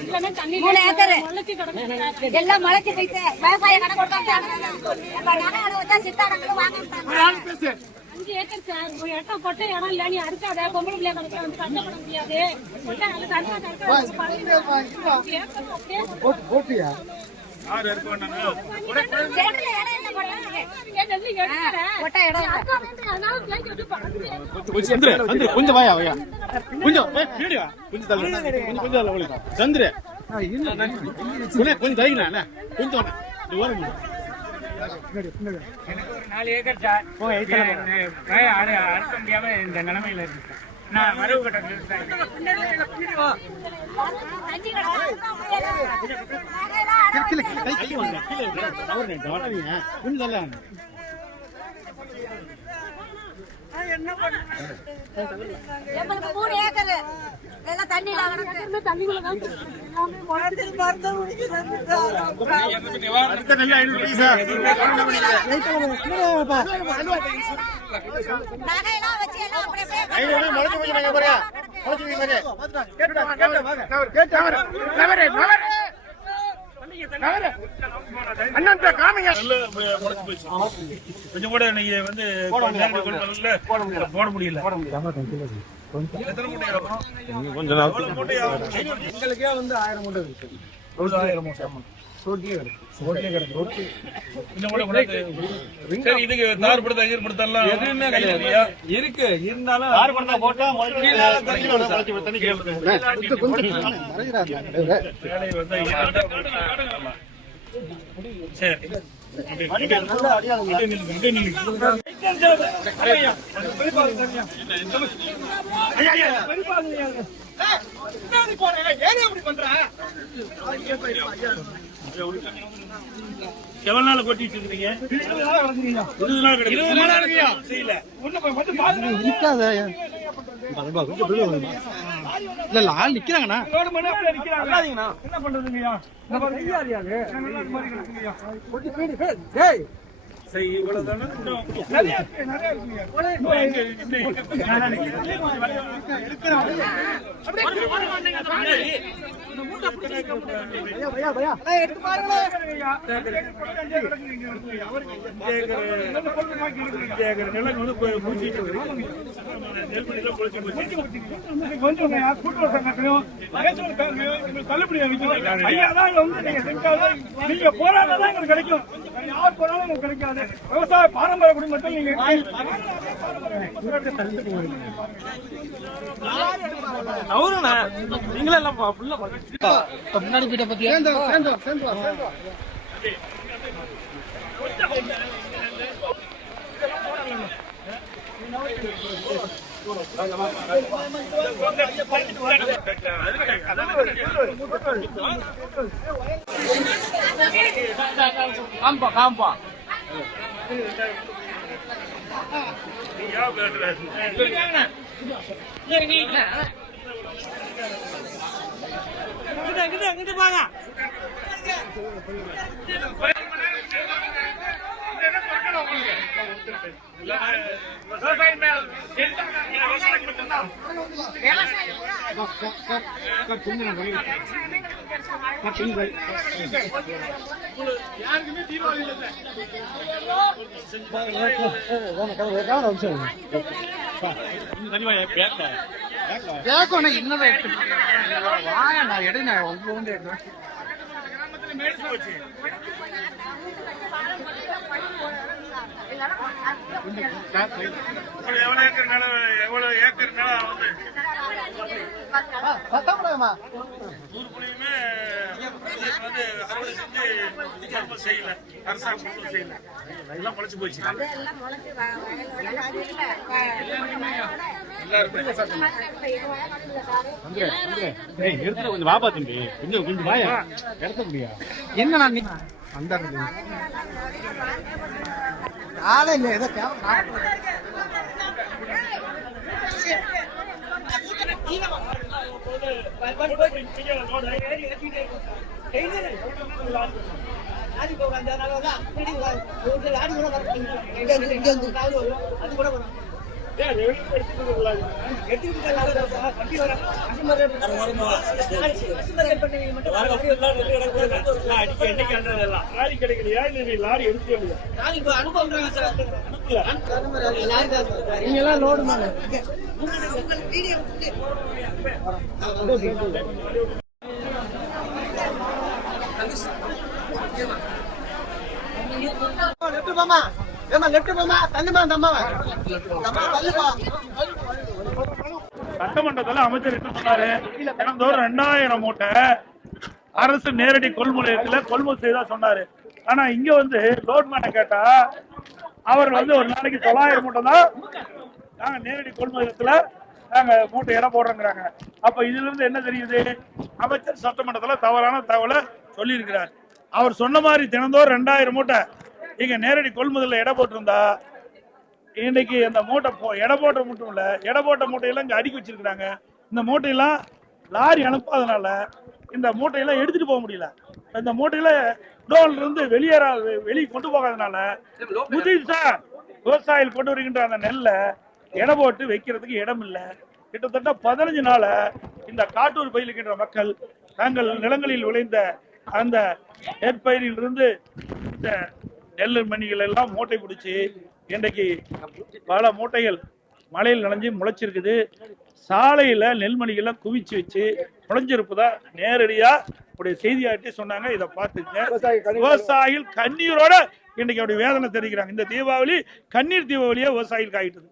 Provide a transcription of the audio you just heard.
3 acre எல்லாம் முளைச்சு போயிட்டு விவசாய கடன் கொடுத்தா சித்தாடங்களும் வாங்க 5 ஏக்கர் சார். ஒரு இடம் போட்டு இடம் இல்ல, நீ அறுக்காத பொம்பளை பிள்ளைய வந்து கஷ்டப்பட முடியாது. கொஞ்சம் வாயா வாயா கொஞ்சம் கொஞ்சம் சந்திர கொஞ்சம் தைக்கிறேன் கொஞ்சம் எனக்கு ஒரு 4 ஏக்கர் சார். அறுக்க முடியாம இந்த நிலைமையில இருக்கு. நான் மரபு கட்ட எங்களுக்கு 3 ஏக்கர் எல்லாம் தண்ணியில நகையெல்லாம் வச்சு எல்லாம் கொஞ்சம் கூட நீங்க வந்து போட முடியல. எங்களுக்கே வந்து 1000 மூட்டை இருக்கு. 1000 மூட்டை இதுக்கு தார் படுத்த எதிர் படுத்தலாம் எதுவுமே இருக்கு. இருந்தாலும் தார் படுத்தா போட்டா சரி எவ்வளவு நாள் கொட்டி வச்சிருக்கீங்க? 20 நாள் செய்யல. இல்ல ஆள் நிக்கிறாங்கண்ணா. என்ன பண்றதுங்கய்யா? நீங்க போராட்டம் தான் எங்களுக்கு கிடைக்கும். யார் போராலும் எங்களுக்கு கிடைக்காது. விவசாய பாரம்பரிய குடும்பத்தில் நீங்க முன்னாடி போயிட்ட பத்தியா காம்பா யாருக்குமே தீர்வாளி இல்லை. எவ்வளவு ஏக்கர் நிலம் வந்து ஊருக்குள்ளயுமே வந்து அறுவடை செஞ்சு செய்யல, அரசாங்கம் செய்யல, எல்லாம் பழச்சு போச்சு. கொஞ்சம் வாபா தம்பி கொஞ்சம் வாயா இடத்த முடியா என்ன அந்த ஆளே இல்லை ஏதோ லாரி கிடைக்கலையா இல்ல லாரி எடுத்து நீங்க எல்லாம் லோடு மேல லெஃப்ட் போமா ஏமா லெஃப்ட் போமா தள்ளுமா தம்மாவா தம்மா தள்ளுமா சட்டமன்றத்தில் அமைச்சர் என்ன சொன்னாரு? தினந்தோறும் 2000 மூட்டை அரசு நேரடி கொள்முதல் செய்தா சொன்னாரு. ஆனா இங்க வந்து லோட்மேனை கேட்டா அவர் வந்து ஒரு நாளைக்கு 900 மூட்டை தான் நாங்க நேரடி கொள்முதலத்துல நாங்க மூட்டை இடம் போடுறோங்கிறாங்க. அப்ப இதுல இருந்து என்ன தெரியுது? அமைச்சர் சட்டமன்றத்துல தவறான தகவலை சொல்லி இருக்கிறார். அவர் சொன்ன மாதிரி தினந்தோறும் 2000 மூட்டை இங்க நேரடி கொள்முதல்ல இடம் போட்டிருந்தா இன்னைக்கு அந்த மூட்டை எடை போட்ட மூட்டை இல்ல, எடை போட்ட மூட்டையெல்லாம் இங்க அடுக்கி வச்சிருக்காங்க. இந்த மூட்டையெல்லாம் லாரி அனுப்பாதனால இந்த மூட்டையெல்லாம் எடுத்துட்டு போக முடியல. இந்த மூட்டையில டோன்ல இருந்து வெளியே கொண்டு போகாதனால புதுசா விவசாயிகள் கொண்டு வருகின்ற அந்த நெல்லை எடை போட்டு வைக்கிறதுக்கு இடம் இல்லை. கிட்டத்தட்ட 15 நாள இந்த காட்டூர் பகுதியில் இருக்கின்ற மக்கள் தங்கள் நிலங்களில் விளைந்த அந்த நெற்பயிரில் இருந்து இந்த நெல் மணிகள் எல்லாம் மூட்டை பிடிச்சி இன்றைக்கு பல மூட்டைகள் மழையில் நனைஞ்சு முளைச்சிருக்குது. சாலையில நெல்மணிகளை குவிச்சு வச்சு முளைஞ்சிருப்பதா நேரடியா உடைய செய்தியாட்டி சொன்னாங்க. இதை பார்த்துங்க. விவசாயிகள் கண்ணீரோட இன்னைக்கு அப்படி வேதனை தெரிவிக்கிறாங்க. இந்த தீபாவளி கண்ணீர் தீபாவளியா விவசாயிகளுக்கு ஆகிட்டது.